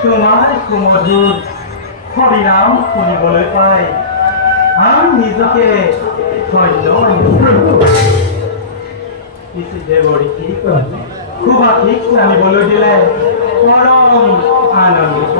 তোমার কুমধুর হরিনাম শুনিবলৈ পাই আমি নিজকে ধন্য কিছু দেৱৰী সুভাষিক জানিবলৈ দিলে পৰম আনন্দিত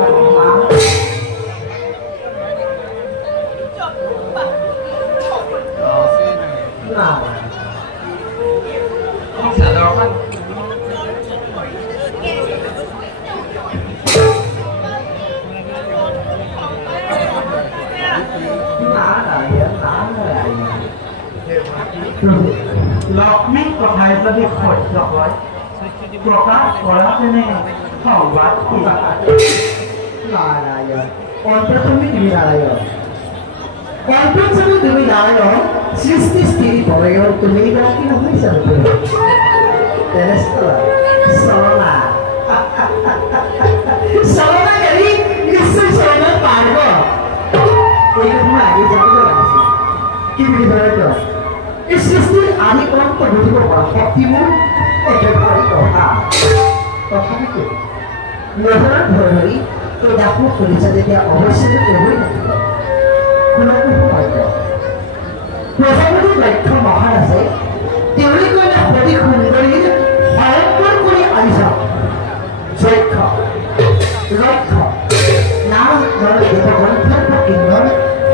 লক্ষ্মীৰ কথাই যদি সত্য হয় প্ৰকাশ কৰা তেনে সংবাদ নারায়ণ অন্তর্ভূমি তুমি নারায়ণ অন্তর্ভূমি তুমি নারায়ণ সৃষ্টি স্থিতি বলয়ৰ তুমি গৰাকী নহয় জানো তেৰেস্তলা চলনা চলনা গাড়ী নিশ্চয় চলনা পাৰব এই কথা আগে জানিব লাগিছিল কি বুলি ধৰে তো এই সৃষ্টিৰ আমি অন্ত বুজিব পৰা শক্তি মোৰ একেবাৰে কথা তথাপিতো নজনাত ধৰি এই ডাকু খুলিছে যেতিয়া অৱশ্যে ক'বই লাগিব শুনাটো সত্য প্ৰজাপতি দক্ষ মহাৰাজে তেওঁলোকে এটা প্ৰতি সুন্দৰী ভয়ংকৰ কৰি আনিছে যক্ষ ৰক্ষ নাম দেৱগ্ৰন্থৰ ইন্ধন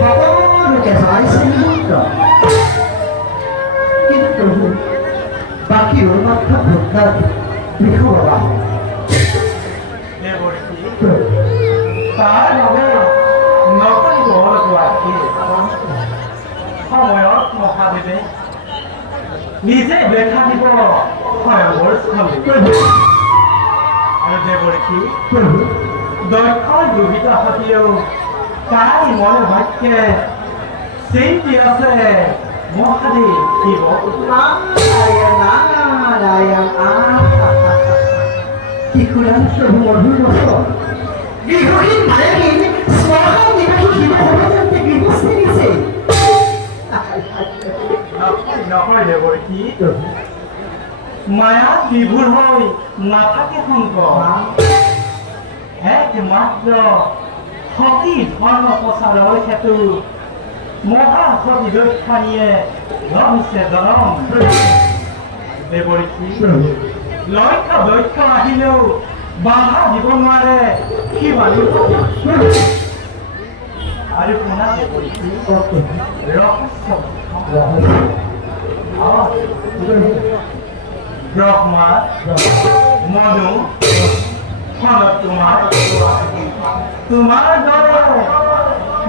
সকলোকে জনাইছে নিমন্ত্ৰ কিন্তু প্ৰভু বাকীও মাত্ৰ ভোটাৰ বিষয় বাবা তাৰ বাবে নকল বহল হোৱাতকে সময়ত মহাদেৱে নিজে দেখা দিব স্বয়ংবৰ স্থলী আৰু দেৱৰ্ষী দক্ষ দুহিতা সতীয়েও তাই মনে ভাগ্যে চিন্তি আছে মহাদেৱ শিৱ নারায়ণ কি খুৰান প্ৰভু মধুৰ বচন গৃহহীন মায়াহীন শ্মশান নিবাসী শিৱ ভগৱন্তী গৃহস্থী দিছে নহয় দেৱৰ্ষী মায়া বিভোৰ হৈ নাথাকে শংকৰ একমাত্ৰ সতী ধৰ্ম প্ৰচাৰৰ হেতু মহাসতী দক্ষাণীয়ে লৈছে জনম দেৱৰ্ষী লক্ষ দক্ষ আহিলেও বাধা দিব নোৱাৰে কি মানিব আৰু শুনা দেৱৰ্ষী ৰহস্য ব্ৰহ্মা মনু তোমাৰ দৰে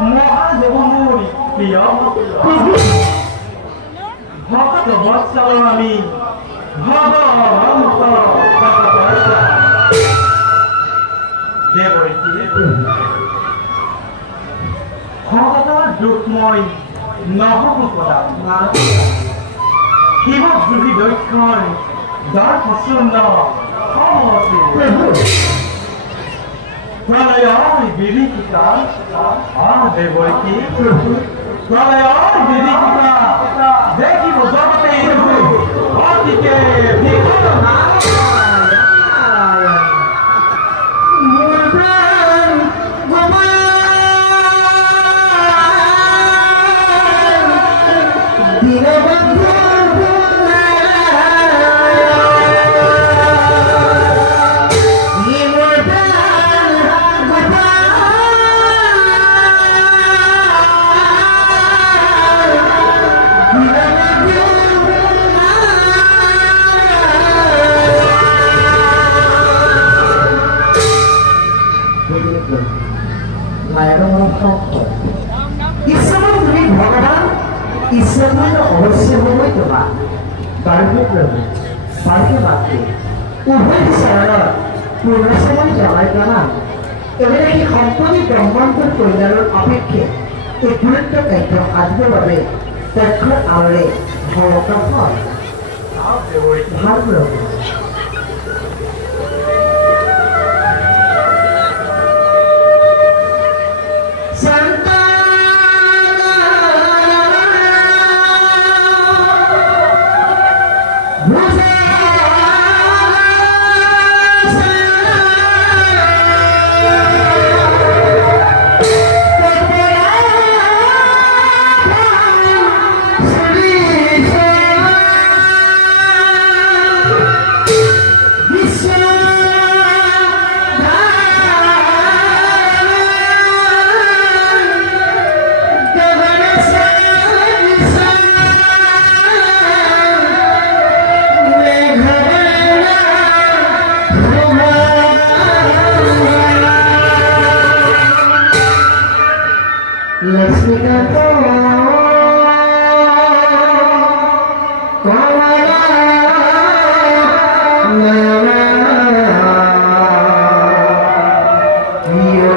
মহাদেৱ মোৰ প্ৰিয় ভক্ত বৎসল আমি ভগৱন্ত দেৱৰ্ষী ভগতৰ দুখময় নহব পদাম শিৱদ্ৰোহী দক্ষৰ দৰ্শূন্য প্ৰলয়ৰ বিভীষিকা দেৱৰ্ষী প্ৰলয়ৰ বিভীষিকা দেখিব জগতে অতিকে ঈশ্বৰ তুমি ভগৱান ঈশ্বৰ অৱশ্যে হ'বই তোমাৰ বাৰুকে প্ৰভু বাৰুকে মাতৃ উভয় চৰণত পূৰ্ণচৰণ জনাই প্ৰণাম এনে সেই সম্পত্তি ব্ৰহ্মাণ্ডৰ কল্যাণৰ অপেক্ষে এই গুৰুত্ব কাৰ্য সাধিবৰ বাবে দক্ষৰ আঁৰে ভৰসা হয় ভাল প্ৰভু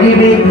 Hare